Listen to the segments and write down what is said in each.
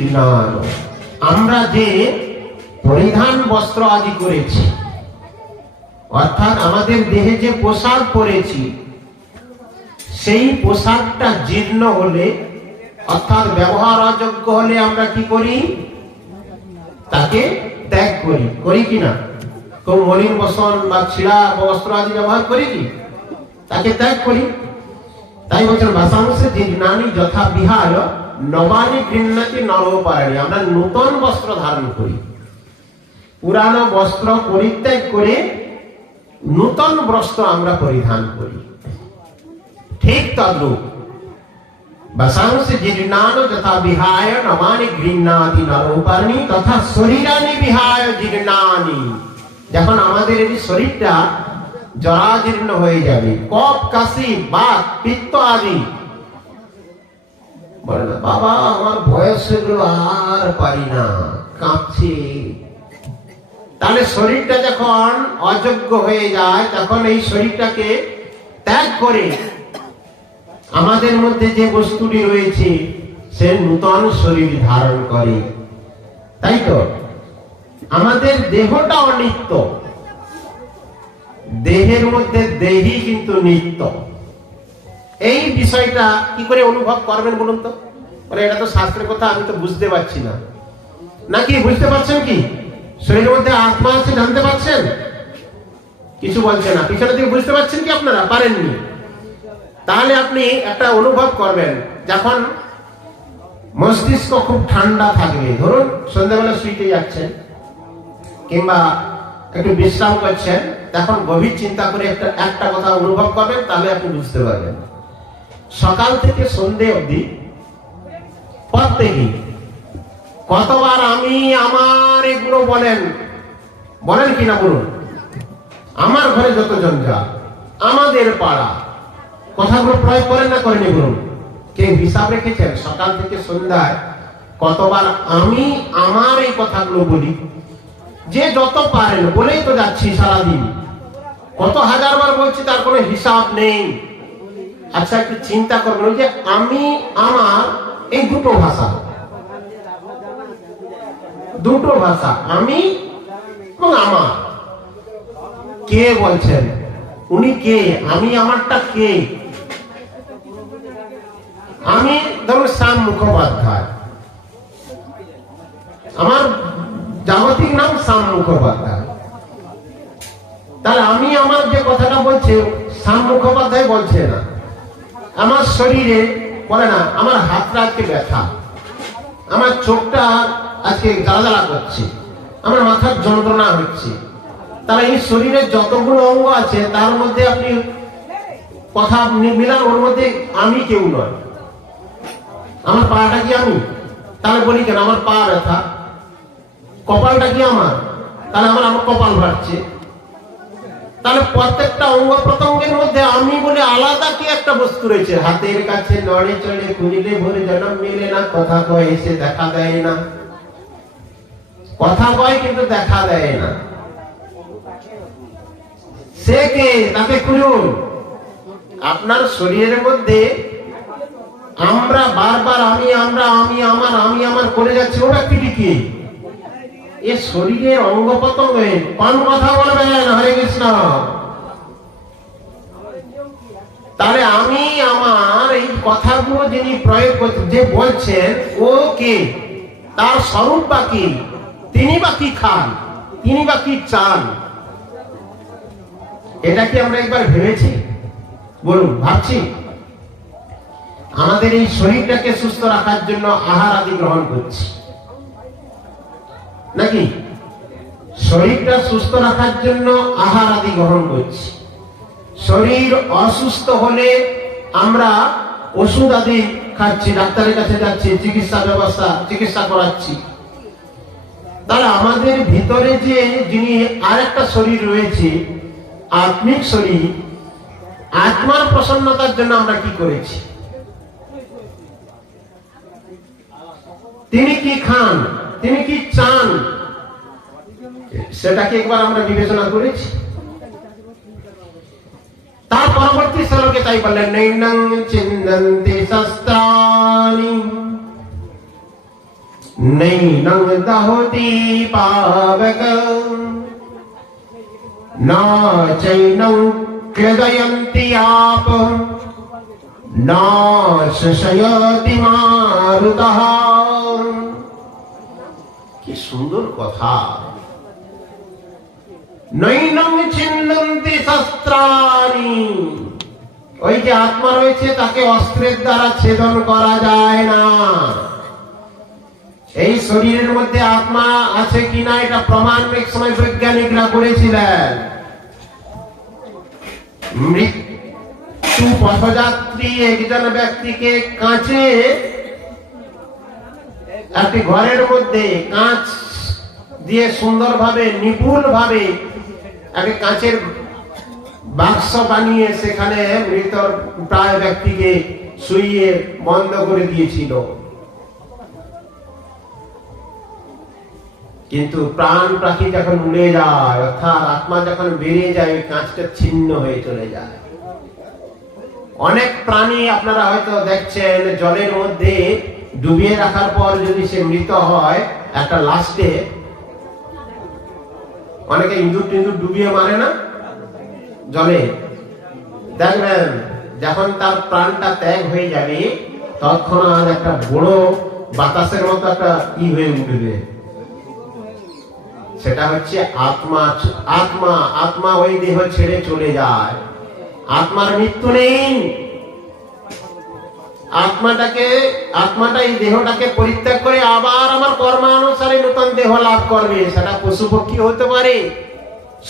জীর্ণান, আমরা যে পরিধান বস্ত্র আদি করেছি, অর্থাৎ আমাদের দেহে যে পোশাক পরেছি, সেই পোশাকটা জীর্ণ হলে অর্থাৎ ব্যবহার অযোগ্য হলে আমরা কি করি? তাকে ত্যাগ করি, করি কিনা? কেউ মলিন বসন বা ছিঁড়া বস্ত্র আদি ব্যবহার করি কি? তাকে ত্যাগ করি। তাই বলছেন ভাষাংশে জীর্ণানি যথা বিহায় নবানি গৃহ্ণাতি নরোপায়ণী, আমরা নূতন বস্ত্র ধারণ করি, পুরানো বস্ত্র পরিত্যাগ করে নূতন বস্ত্র আমরা পরিধান করি। ঠিক তদ্রূপ ভাষাংশে জীর্ণান যথা বিহায় নবানি গৃহ্ণাতি নরোপায়ণী তথা শরীরানি বিহায় জীর্ণানি, যখন আমাদের এই শরীরটা জরাজীর্ণ হয়ে যাবে, কফ কাশি বাত পিত্ত আদি, বলে না বাবা আমার বয়স হলো আর পারি না, কাঁপছে, তাহলে শরীরটা যখন অযোগ্য হয়ে যায় তখন এই শরীরটাকে ত্যাগ করে আমাদের মধ্যে যে বস্তুটি রয়েছে সে নূতন শরীর ধারণ করে। তাই তো আমাদের দেহটা অনিত্য, দেহের মধ্যে দেহী কিন্তু নিত্য। এই বিষয়টা কি করে অনুভব করবেন বলুন তো? বলে এটা তো শাস্ত্রের কথা, আমি তো বুঝতে পারছি না। নাকি বুঝতে পারছেন কি? শরীরের মধ্যে আত্মা আছে জানতে পারছেন? কিছু বলছে না। পিছনে থেকে বুঝতে পারছেন কি? আপনারা পারেননি। তাহলে আপনি একটা অনুভব করবেন, যখন মস্তিষ্ক খুব ঠান্ডা থাকবে, ধরুন সন্ধ্যাবেলা শুইতে যাচ্ছেন কিংবা একটু বিশ্রাম করছেন, তখন গভীর চিন্তা করে একটা কথা অনুভব করবেন, তাহলে আপনি বুঝতে পারবেন। সকাল থেকে সন্ধ্যে অবধি প্রত্যেকেই কতবার আমি আমার এগুলো বলেন, বলেন কিনা বলুন? আমার ঘরে যতজন যা, আমাদের পাড়া, কথাগুলো প্রয়োগ করেন না করেনি বলুন? কে হিসাব রেখেছেন সকাল থেকে সন্ধ্যায় কতবার আমি আমার এই কথাগুলো বলি? যে যত পারেন বলেই তো যাচ্ছি সারাদিন, কত হাজার বার বলছি, তার কোনো হিসাব নেই। আচ্ছা একটু চিন্তা করবেন, যে আমি আমার এই দুটো ভাষা, দুটো ভাষা, আমি এবং আমার, কে বলছেন? উনি কে? আমি আমারটা কে? আমি ধরুন শ্যাম মুখোপাধ্যায়, আমার জাগতিক নাম শ্যাম মুখোপাধ্যায়। তাহলে আমি আমার যে কথাটা বলছে শ্যাম মুখোপাধ্যায় বলছে না। আমার শরীরে বলে না আমার হাতটা আজকে ব্যথা, আমার চোখটা আজকে জ্বালা করছে, আমার মাথার যন্ত্রণা হচ্ছে। তাহলে এই শরীরে যতগুলো অঙ্গ আছে তার মধ্যে আপনি কথা মিলান, ওর মধ্যে আমি কেউ নয়। আমার পাটা কি আমি? তাহলে বলি কেন আমার পা ব্যথা। কপালটা কি আমার? তাহলে আমার কপাল ভাটছে। তাহলে প্রত্যেকটা অঙ্গ প্রত্যঙ্গের মধ্যে আমি বলে আলাদা কি একটা বস্তু রয়েছে। হাতের কাছে নড়ে চড়ে খুঁজলে ভরে জন্ম মেলে না, কথা কয় এসে দেখা দেয় না, কথা কয় কিন্তু দেখা দেয় না। সে কে? তাকে খুঁজুন। আপনার শরীরের মধ্যে আমরা বারবার আমি আমরা আমি আমার আমি আমার করে যাচ্ছি, ওটা কি? এ শরীরের অঙ্গ প্রত্যঙ্গ। কোন কথা বলবেন? হরে কৃষ্ণ। তাহলে আমি আমার এই কথাগুলো যিনি প্রয়োগ করছেন, যে বলছেন, ও কে? তার স্বরূপ বা কি? তিনি বা কি খান? তিনি বা কি চান? এটা কি আমরা একবার ভেবেছি? বলুন, ভাবছি? আমাদের এই শরীরটাকে সুস্থ রাখার জন্য আহার আদি গ্রহণ করছি নাকি? শরীরটা সুস্থ রাখার জন্য আহার আদি গ্রহণ করছি। শরীর অসুস্থ হলে আমরা ওষুধ আদি খাচ্ছি, ডাক্তারের কাছে যাচ্ছি, চিকিৎসা করাচ্ছি। তাহলে আমাদের ভিতরে যে যিনি আর একটা শরীর রয়েছে, আত্মিক শরীর, আত্মার প্রসন্নতার জন্য আমরা কি করেছি? তিনি কি খান, তিনি কি চান, সেটাকে একবার আমরা বিবেচনা করেছি? তার পরবর্তী শ্লোকে তাই বললেন, নৈনং চিন্তন্তি শাস্ত্রাণি नैनं दहति पावकं न चैनं क्लेदयन्ति आपः न शोषयति मारुतः। কি সুন্দর কথা। নৈনং ছিন্নন্তি শস্ত্রাণি, ওই যে আত্মা রয়েছে তাকে অস্ত্রের দ্বারা ছেদন করা যায় না। এই শরীরের মধ্যে আত্মা আছে কিনা এটা প্রমাণ এক সময় বৈজ্ঞানিকরা করেছিলেন। মৃত্যু পথযাত্রী একজন ব্যক্তিকে কাঁচে একটি ঘরের মধ্যে কাঁচ দিয়ে সুন্দরভাবে নিপুণ ভাবে একটি কাঁচের বাক্স বানিয়ে সেখানে মৃত প্রায় ব্যক্তিকে শুইয়ে বন্ধ করে দিয়েছিল। কিন্তু প্রাণ পাখি যখন উড়ে যায়, অর্থাৎ আত্মা যখন বেরিয়ে যায়, ওই কাঁচটা ছিন্ন হয়ে চলে যায়। অনেক প্রাণী আপনারা হয়তো দেখছেন জলের মধ্যে ডুবিয়ে রাখার পর যদি সে মৃত হয়, একটা লাস্টে অনেকে ইঁদুর টিঁদুর ডুবিয়ে মারে না জলে, দেখবেন যখন তার প্রাণটা ত্যাগ হয়ে যাবে তৎক্ষণাৎ একটা বড় বাতাসের মতো একটা কি হয়ে উঠবে, সেটা হচ্ছে আত্মা। আত্মা আত্মা ওই দেহ ছেড়ে চলে যায়। আত্মার মৃত্যু নেই। আত্মাটা এই দেহটাকে পরিত্যাগ করে আবার আমার কর্মানুসারে নতুন দেহ লাভ করবে। সেটা পশু পক্ষী হতে পারে,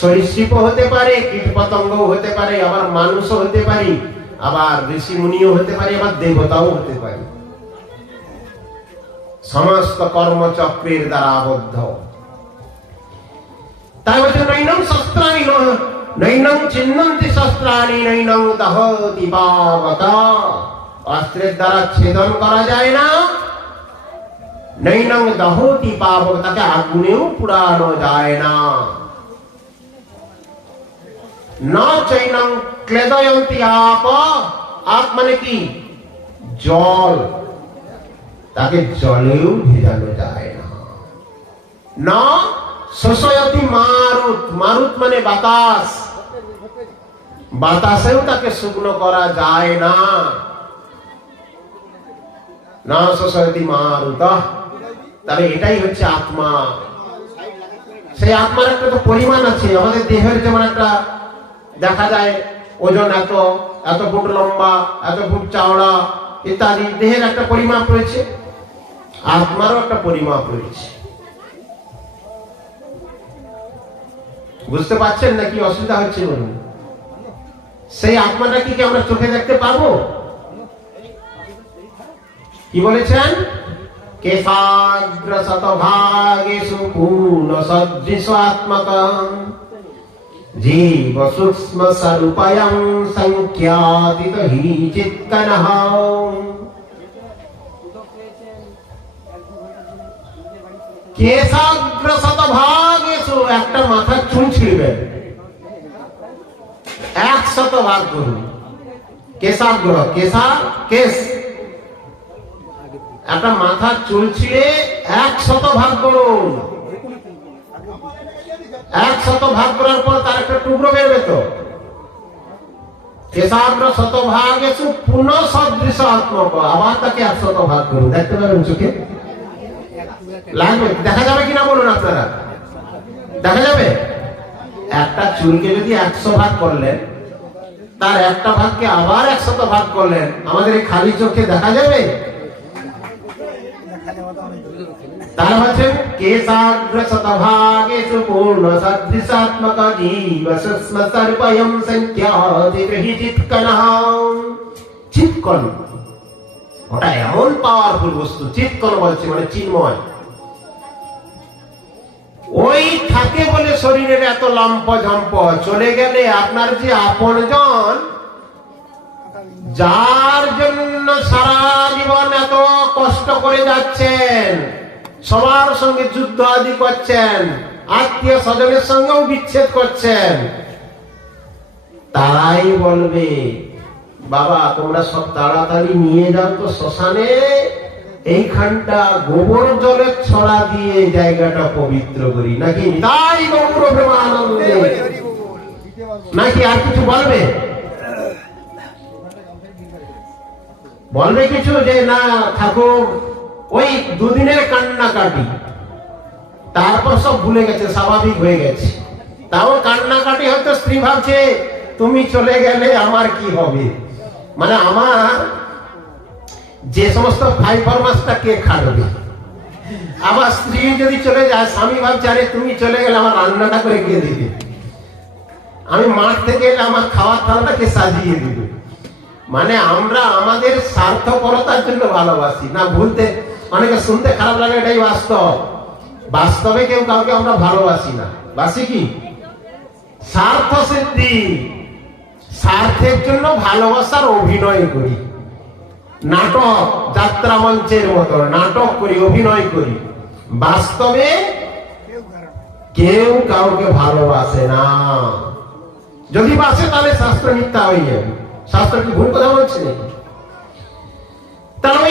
সরীসৃপ হতে পারে, কীট পতঙ্গ হতে পারে, আবার মানুষও হতে পারে, আবার ঋষি মুনিও হতে পারে, আবার দেবতাও হতে পারে। সমস্ত কর্মচক্রের দ্বারা আবদ্ধ। তাই বলছে নৈনং শস্ত্রাণি নৈনং ছিন্নন্তি শস্ত্রাণি নৈনং দহতি পাবকা, অস্ত্রের দ্বারা ছেদন করা যায় না। নৈনং দহতি পাবক, তাকে আগুনেও পুড়ানো যায় না। ন চৈনং ক্লেদয়ন্তি আপ, আপ মানে কি জল, তাকে জলেও ভেজানো যায় না। ন শোষয়তি মারুত, মারুত মানে বাতাস, বাতাসেও তাকে শুকনো করা যায় না। না শোষয়তি মারুত, তাহলে এটাই হচ্ছে আত্মা। সেই আত্মার একটা তো পরিমাণ আছে। আমাদের দেহের যেমন একটা দেখা যায় ওজন এত, এত ফুট লম্বা, এত ফুট চওড়া ইত্যাদি, দেহের একটা পরিমাপ রয়েছে, আত্মারও একটা পরিমাপ রয়েছে। বুঝতে পারছেন নাকি অসুবিধা হচ্ছে বলুন? সেই আত্মাটা কি আমরা চোখে দেখতে পাবো? কি বলেছেন? কেশাগ্র শতভাগেষু পূর্ণ সদৃশাত্মকং জীব সূক্ষ্ম স্বরূপয়ং সংখ্যাতীত হি চিৎকনঃ। কেশাগ্র শতভাগেষু, একটা মাথার চুল ছিঁড়বেন, 100 ভাগ করুন। কেশাগ্র, কেশা কেশ, একটা মাথার চুল ছিঁড়ে 100 ভাগ করুন। 100 ভাগ করার পর তার একটা টুকরো বেরোবে তো। কেশাগ্র শতভাগেষু পুনঃ সদৃশ আত্মক, আবার তাকে 100 ভাগ করুন। দেখতে পাবেন চোখে লাগবে, দেখা যাবে কিনা বলুন আপনারা? দেখা যাবে? একটা চুলকে যদি 100 ভাগ করলেন, তার একটা ভাগকে আবার 100 ভাগ করলেন, আমাদের এই খালি চোখে দেখা যাবে? তাহলে হচ্ছে কেশাগ্র শতভাগেষু পূর্ণ সদৃশাত্মক জীব সূক্ষ্ম স্বরূপয়ং সংখ্যাতীত হি চিৎকনঃ। চিৎকন ওটা এমন পাওয়ারফুল বস্তু, চিৎকন বলছে মানে চিন্ময়। ওই থাকে বলে শরীরের এত লম্প ঝম্প, চলে গেলে আপনার যে আপনজন, যার জন্য সারা জীবন এত কষ্ট করে যাচ্ছেন, সবার সঙ্গে যুদ্ধ আদি করছেন, আত্মীয় স্বজনের সঙ্গেও বিচ্ছেদ করছেন, তারাই বলবে বাবা তোমরা সব তাড়াতাড়ি নিয়ে যাও তো শ্মশানে, এইখানটা গোবর জলের ছড়া দিয়ে জায়গাটা পবিত্র করি নাকি? তাই গৌর প্রেমানন্দে নাকি আর কিছু বলবে? বলবে কিছু যে না ঠাকুর ওই দুদিনের কান্নাকাটি, তারপর সব ভুলে গেছে, স্বাভাবিক হয়ে গেছে। তাও কান্নাকাটি হয়তো স্ত্রী ভাবছে তুমি চলে গেলে আমার কি হবে, মানে আমার যে সমস্ত ফাইফরমাসটা কে খাটবে। আবার স্ত্রী যদি চলে যায় স্বামী ভাবছে আরে তুমি চলে গেলে আমার রান্নাটা করে কে দিবে, আমি মাঠ থেকে এলে আমার খাওয়ার থালাটাকে সাজিয়ে দিবে। মানে আমরা আমাদের স্বার্থপরতার জন্য ভালোবাসি না, ভুলতে অনেকে শুনতে খারাপ লাগে, এটাই বাস্তব। বাস্তবে কেউ কাউকে আমরা ভালোবাসি না, বাসি কি স্বার্থ সিদ্ধি, স্বার্থের জন্য ভালোবাসার অভিনয় করি, নাটক যাত্রা মঞ্চের মতো নাটক করি, অভিনয় করি। বাস্তবে কেউ কাউকে ভালোবাসে না। যদি বাসে তাহলে শাস্ত্র মিথ্যা হয়ে যাবে। শাস্ত্র কি ভুল কথা বলছে? তাহলে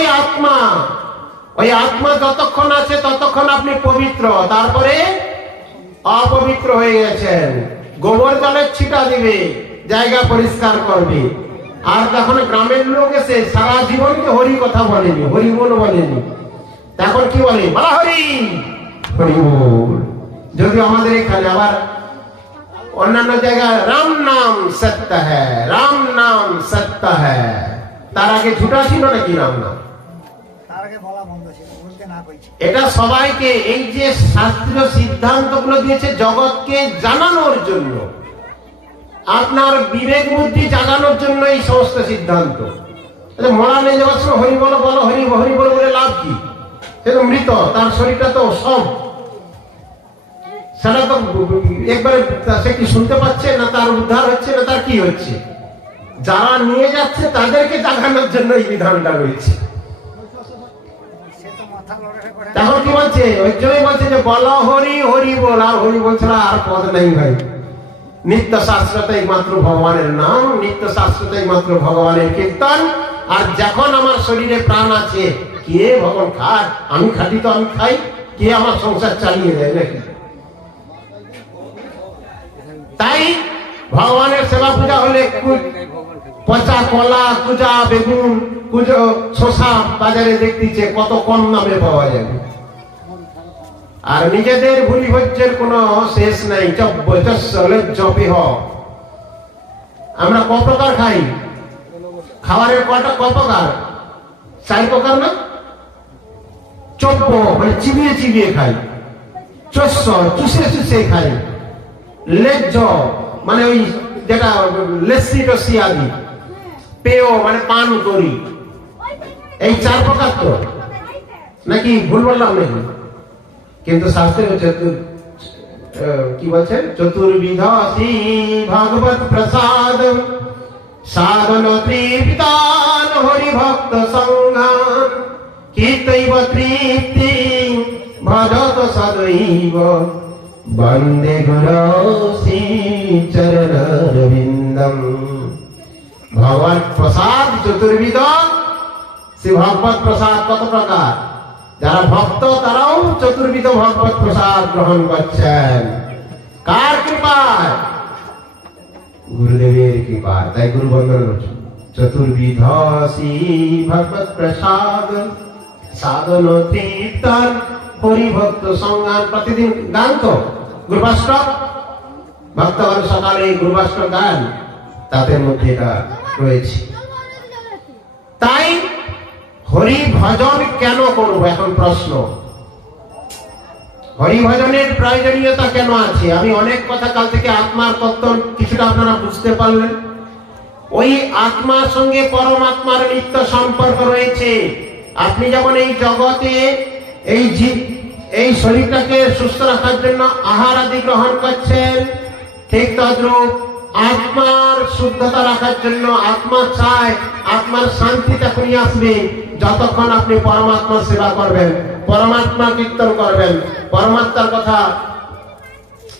ওই আত্মা যতক্ষণ আছে ততক্ষণ আপনি পবিত্র, তারপরে অপবিত্র হয়ে গেছেন। গোবর জলের ছিটা দিবে, জায়গা পরিষ্কার করবে। আর তখন গ্রামের লোক এসে সারা জীবনকে হরি কথা বলেনি, হরি বল বলেনি, তখন কি বলে? বলা হরি হরি বল। যদি আমাদের এখানে আবার অন্যান্য জায়গায় রাম নাম সত্য হ্যায়, রাম নাম সত্য হ্যায়, তার আগে ঝুটা ছিল নাকি রাম নাম? এটা সবাইকে এই যে শাস্ত্রীয় সিদ্ধান্ত গুলো দিয়েছে জগৎকে জানানোর জন্য, আপনার বিবেক বুদ্ধি জাগানোর জন্য এই সমস্ত সিদ্ধান্ত। মরা নিয়ে যাওয়ার সময় হরি বলো বলো হরি হরি বলো বলে লাভ কি? সে তো মৃত, তার শরীরটা তো সব, সেটা তো একবারে সে কি শুনতে পাচ্ছে না, তার উদ্ধার হচ্ছে না, তার কি হচ্ছে? যারা নিয়ে যাচ্ছে তাদেরকে জাগানোর জন্য এই বিধানটা রয়েছে। তখন কি বলছে? ওই জন্যই বলছে যে বলো হরি হরি বল, আর হরি বলছে না আর পদ নেই ভাই। নিত্য শাস্ত্রতাই মাত্র ভগবানের নাম, নিত্য শাস্ত্রতাই মাত্র ভগবানের কীর্তন। আর যখন আমার শরীরে প্রাণ আছে, কে ভগবান খায়? আমি খাটি তো আমি খাই, কে আমার সংসার চালিয়ে দেয় নাকি? তাই ভগবানের সেবা পূজা হলে পচা কলা, কুজা বেগুন, কুজো শশা বাজারে দেখতেছে কত কম দামে পাওয়া যাবে। আর নিজেদের ভুলি ভোজ্যের কোন শেষ নাই। আমরা ক প্রকার খাই? খাবারের কটা ক প্রকার? 4 প্রকার না? চব্য মানে চিবিয়ে চিবিয়ে খাই, চস্য চুষে চুষে খাই, লেজ্জ মানে ওই যেটা লেসি টসি আদি, পেয় মানে পান করি। এই 4 প্রকার তো নাকি ভুল বললাম নাকি? কিন্তু শাস্ত্রে কি বলছে? চতুর্বিধাসি ভাগবত প্রসাদ সাধন তৃপ্তান হরি ভক্ত সঙ্গান কীর্তৈব তৃপ্তি ভজত সদৈব বন্দে গুরু শ্রী চরণারবিন্দম। ভগবান প্রসাদ চতুর্বিধ। শ্রী ভগবত প্রসাদ কত প্রকার? যারা ভক্ত তারাও চতুর্বিধ ভগবত প্রসাদ গ্রহণ করছেন। কার কৃপায়? গুরুদেবের কৃপায়। তাই গুরু বন্দনা করছেন চতুর্বিধ শ্রী ভগবত প্রসাদ সাধন তৃপ্তান হরিভক্ত সঙ্গান। প্রতিদিন গান তো গুরুবাষ্টক, ভক্তগণ সকালে গুরুবাষ্টক গান, তাদের মধ্যে এটা রয়েছে। তাই হরি ভজন কেন করব? এখন প্রশ্ন, হরি ভজনের প্রয়োজনীয়তা কেন আছে? আমি অনেক কথা কাল থেকে আত্মার তত্ত্ব কিছুটা আপনারা বুঝতে পারলেন। ওই আত্মার সঙ্গে পরমাত্মার নিত্য সম্পর্ক রয়েছে। আপনি যেমন এই জগতে এই জীব এই শরীরটাকে সুস্থ রাখার জন্য আহার আদি গ্রহণ করছেন, ঠিক তদ্রূপ আত্মার শুদ্ধতা রাখার জন্য আত্মা চায় আত্মার শান্তি তখনই আসবে যতক্ষণ আপনি পরমাত্মার সেবা করবেন, পরমাত্মা কীর্তন করবেন, পরমাত্মার কথা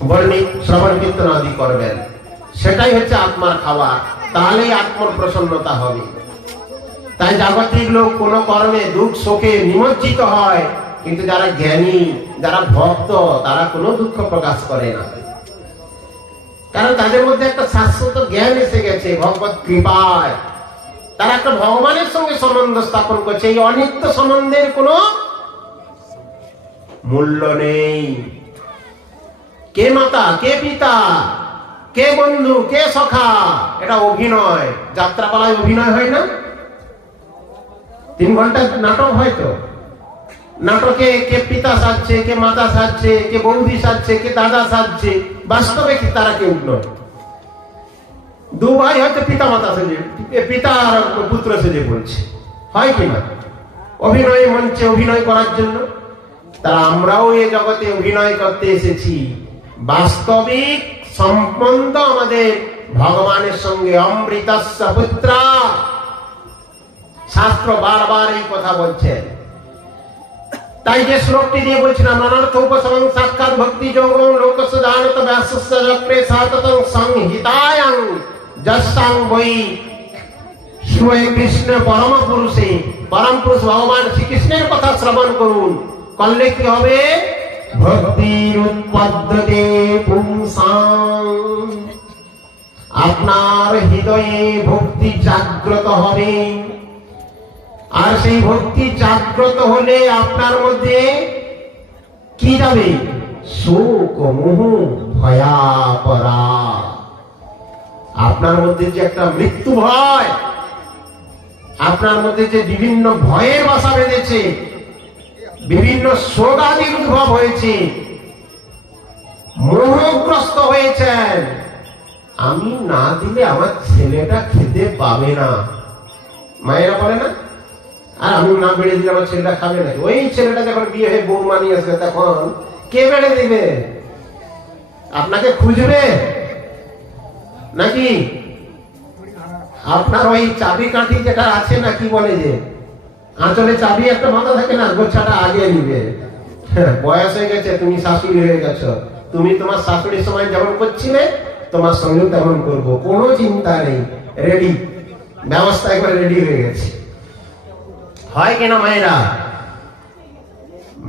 বর্ণিত শ্রবণ কীর্তন আদি করবেন। সেটাই হচ্ছে আত্মার খাবার। তাহলেই আত্মার প্রসন্নতা হবে। তাই জাগতিক লোক কোন কর্মে দুঃখ শোকে নিমজ্জিত হয়, কিন্তু যারা জ্ঞানী, যারা ভক্ত, তারা কোনো দুঃখ প্রকাশ করে না। কারণ তাদের মধ্যে একটা শাশ্বত জ্ঞান এসে গেছে ভগবত কৃপায়। তারা একটা ভগবানের সঙ্গে সম্বন্ধ স্থাপন করছে। এই অনিত্য সম্বন্ধের কোনো মূল্য নেই। কে মাতা, কে পিতা, কে বন্ধু, কে সখা, এটা অভিনয়। যাত্রাপালায় অভিনয় হয় না? 3 ঘন্টার নাটক হয়তো, নাটকে কে পিতা সাজছে, কে মাতা সাজছে, কে বৌদি সাজছে, কে দাদা সাজছে। বাস্তবে কি তারা কেউ নয়। 2 ভাই হয়তো পিতা মাতা সেজে, পিতা আর পুত্র সেজে বলছে, হয় কিনা? অভিনয় মঞ্চে অভিনয় করার জন্য। তারা আমরাও এই জগতে অভিনয় করতে এসেছি। বাস্তবিক সম্বন্ধ আমাদের ভগবানের সঙ্গে। অমৃতস্য পুত্রা, শাস্ত্র বারবার এই কথা বলছেন। তাই যে শ্লোকটি দিয়ে বলছিলাম, অনর্থ উপশমন সাক্ষাৎ ভক্তি যোগং লোকস্য জানত ব্যাসস্য চক্রে সাততং সংহিতায়াং যস্যাং বৈ শ্রী কৃষ্ণ পরম পুরুষে। পরম পুরুষ ভগবান শ্রীকৃষ্ণের কথা শ্রবণ করুন, করলে কি হবে? ভক্তির উৎপদ্যতে পুংসাং, আপনার হৃদয়ে ভক্তি জাগ্রত হবে। আর সেই ভক্তি জাগ্রত হলে আপনার মধ্যে কি যাবে? শোক মোহ ভয়াপরা। আপনার মধ্যে যে একটা মৃত্যু ভয়, আপনার মধ্যে যে বিভিন্ন ভয়ের বাসা বেঁধেছে, বিভিন্ন শোকাদির উদ্ভব হয়েছে, মোহগ্রস্ত হয়েছেন। আমি না দিলে আমার ছেলেটা খেতে পাবে না, মায়েরা বলে না? আর আমি না বেড়ে দিলে আমার ছেলেটা খাবে না। ওই ছেলেটা যখন বিয়ে হয়ে বউ মানিয়ে আসবে, তখন কে বেড়ে দিবে? আপনাকে খুঁজবে নাকি? আপনার ওই চাবি কাঠি যেটা আছে না, কি বলে যে আঁচলে চাবি একটা মাথা থাকে না, গোছাটা আগে নিবে। বয়স হয়ে গেছে, তুমি শাশুড়ি হয়ে গেছো, তুমি তোমার শাশুড়ির সময় যেমন করছিলে তোমার সঙ্গে তেমন করবো, কোনো চিন্তা নেই। রেডি, ব্যবস্থা একবার রেডি হয়ে গেছে। হয় কিনা মায়েরা?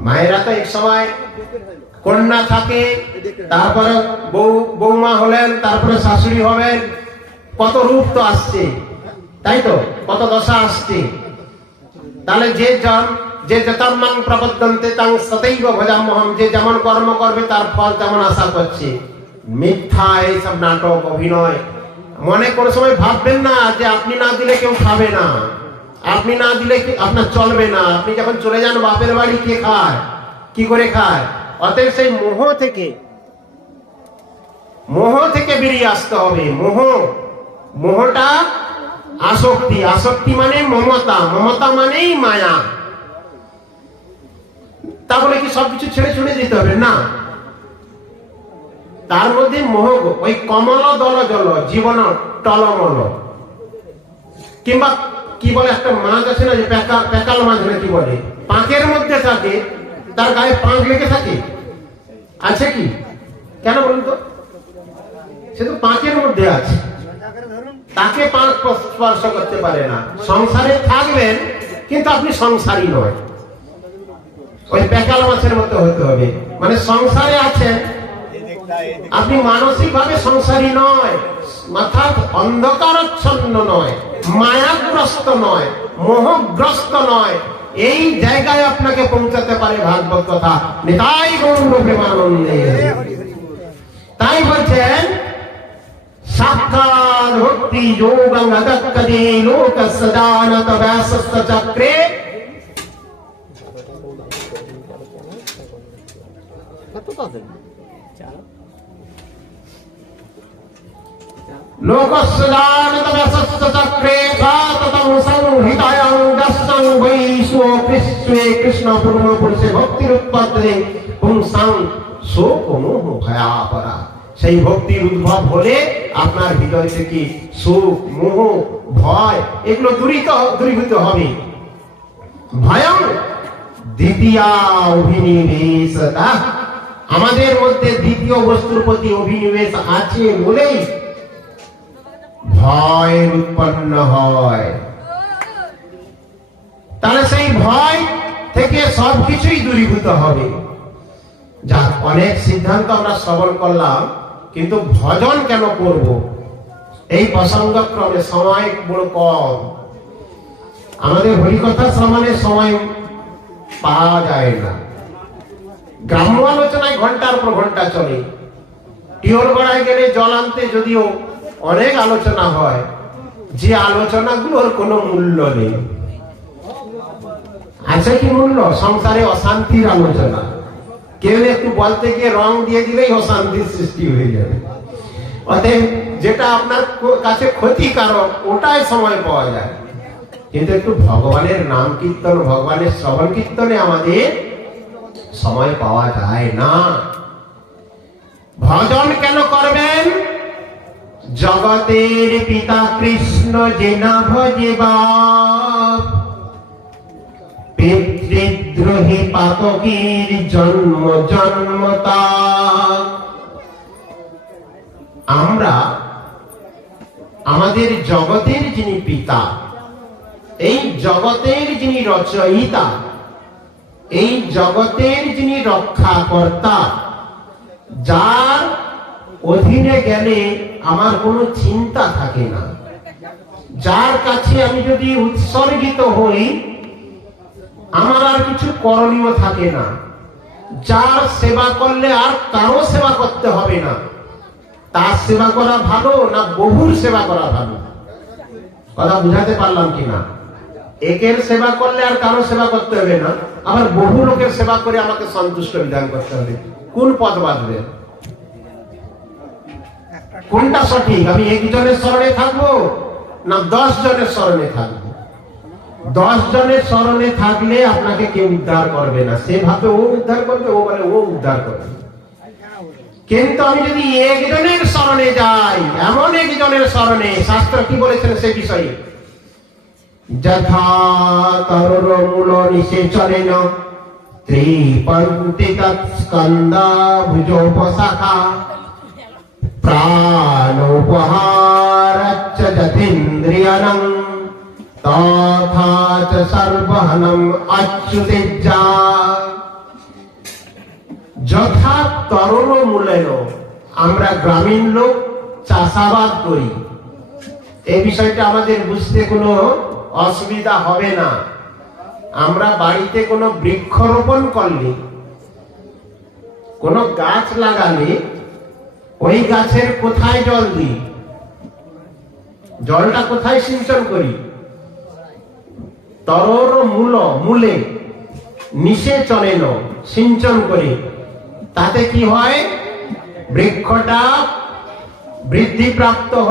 মায়েরা তো এক সময় কন্যা থাকে, তারপরে বৌমা হলেন, তারপরে শাশুড়ি হবেন। কত রূপ তো আসছে, তাই তো? কত দশা আসছে। তাহলে যে যতম্মাং প্রবদ্ধন্তে তাং সতৈব ভজাম্যহম, যে যেমন কর্ম করবে তার ফল তেমন আশা করছে। মিথ্যা এইসব নাটক, অভিনয়। মনে কোনো সময় ভাববেন না যে আপনি না দিলে কেউ খাবে না, আপনি না দিলে আপনার চলবে না। আপনি যখন চলে যান বাপের বাড়ি, কে খায়? কি করে খায়? অতএব সেই মোহ থেকে বেরিয়ে আসতে হবে। মোহটা আসক্তি, আসক্তি মানে মমতা, মমতা মানেই মায়া। তা বলে কি সবকিছু ছেড়ে ছুড়ে দিতে হবে? না। তার মধ্যে মোহ, ওই কমল দল জল জীবন টলমল, কিংবা কি বলে একটা মাছ আছে না, যে প্যাকাল মাছ না কি বলে, পাঁকের মধ্যে থাকে, তার গায়ে পাঁক লেগে থাকে, আছে কি? কেন বলুন তো? সে তো পাঁকের মধ্যে আছে, তাকে পাঁক স্পর্শ করতে পারে না। সংসারে থাকবেন কিন্তু আপনি সংসারী নয়, ওই প্যাকাল মাছের মতো হতে হবে। মানে সংসারে আছেন, আপনি মানসিক ভাবে সংসারী নয়, অর্থাৎ অন্ধকারচ্ছন্ন নয়, মায়াগ্রস্ত নয়, মোহগ্রস্ত নয়। এই জায়গায় আপনাকে পৌঁছাতে পারে ভাগবত কথা। নিতাই গৌর প্রেমানন্দে। তাই বলছেন সাক্ষাৎ ভক্তি যোগং অদক্কদে লোকস্য জানত ব্যাসস্য চক্রে। লোকস্য জানত ব্যাসস্য চক্রে সাততং সংহিতায়াং যস্যাং বৈ স্বে কৃষ্ণ পূর্ণ পুরুষে ভক্তির উৎপত্তি পুংসাং শোক মোহ ভয়াপরা। সেই ভক্তির উদ্ভব হলে আপনার হৃদয় থেকে শোক মোহ ভয় এগুলো দূরীভূত হবে। ভয়ং দ্বিতীয়া অভিনিবেশতা, আমাদের মধ্যে দ্বিতীয় বস্তুর প্রতি অভিনিবেশ আছে বলেই ভয় উৎপন্ন হয়। তাহলে সেই ভয় থেকে সবকিছুই দূরীভূত হবে। যাক, অনেক সিদ্ধান্ত আমরা শ্রবণ করলাম, কিন্তু ভজন কেন করব এই প্রসঙ্গক্রমে সময় বড় কম। আমাদের হরিকথা শ্রবণের সময় পাওয়া যায় না। গ্রাম্য আলোচনায় ঘন্টার পর ঘন্টা চলে। টিওল গড়ায় গেলে জল আনতে যদিও অনেক আলোচনা হয়, যে আলোচনাগুলোর কোনো মূল্য নেই। আছে কি মূল্য? সংসারে অশান্তির আলোচনা, কেউ একটু বলতে গিয়ে রং দিয়ে দিলেই অশান্তির সৃষ্টি হয়ে যাবে। অতএব যেটা আপনার কাছে ক্ষতিকারক ওটাই সময় পাওয়া যায়, কিন্তু একটু ভগবানের নাম কীর্তন, ভগবানের শ্রবণ কীর্তনে আমাদের সময় পাওয়া যায় না। ভজন কেন করবেন? জগতের পিতা কৃষ্ণ যে না ভজেবা, পিতৃদ্রোহী পাতকীর জন্ম জন্মতা। আমরা আমাদের জগতের যিনি পিতা, এই জগতের যিনি রচয়িতা, এই জগতের যিনি রক্ষাকর্তা, যার অধীনে গেলে আমার কোনো চিন্তা থাকে না, যার কাছে আমি যদি উৎসর্গিত হই আমার আর কিছু করণীয় থাকে না, যার সেবা করলে আর কারো সেবা করতে হবে না, তার সেবা করা ভালো না বহুর সেবা করা ভালো? কথা বুঝাতে পারলাম কিনা? একের সেবা করলে আর কারো সেবা করতে হবে না, আবার বহু লোকের সেবা করে আমাকে সন্তুষ্ট বিধান করতে হবে। কোন পথ বাঁধবে? কোনটা সঠিক? আমি একজনের স্মরণে থাকবো না 10 জনের স্মরণে থাকবো? 10 জনের স্মরণে থাকলে আপনাকে কেউ উদ্ধার করবে না। সে ভাবে ও উদ্ধার করবে, ও বলে ও উদ্ধার করবে। কিন্তু আমি যদি একজনের স্মরণে যাই, এমন একজনের স্মরণে, শাস্ত্র কি বলেছেন সে বিষয়ে? যথা তরুর মূল নিষেচনেন ত্রিপন্থী তৎস্কন্দা ভুজোপশাখা প্রাণোপহারচ্চ যথেন্দ্রিয়াণং তথা চ সর্বহনং অচ্যুতেজ্জা। যথা তরুণ মূলেন, আমরা গ্রামীণ লোক চাষাবাদ করি, এই বিষয়টা আমাদের বুঝতে কোনো অসুবিধা হবে না। আমরা বাড়িতে কোনো বৃক্ষরোপণ করলে, কোনো গাছ লাগালে, ওই গাছের কোথায় জল দিই? জলটা কোথায় সিঞ্চন করি? তরর মূলে নিষেচনেন, সিঞ্চন করি। তাতে কি হয়? বৃক্ষটা বৃদ্ধিপ্রাপ্ত হয়।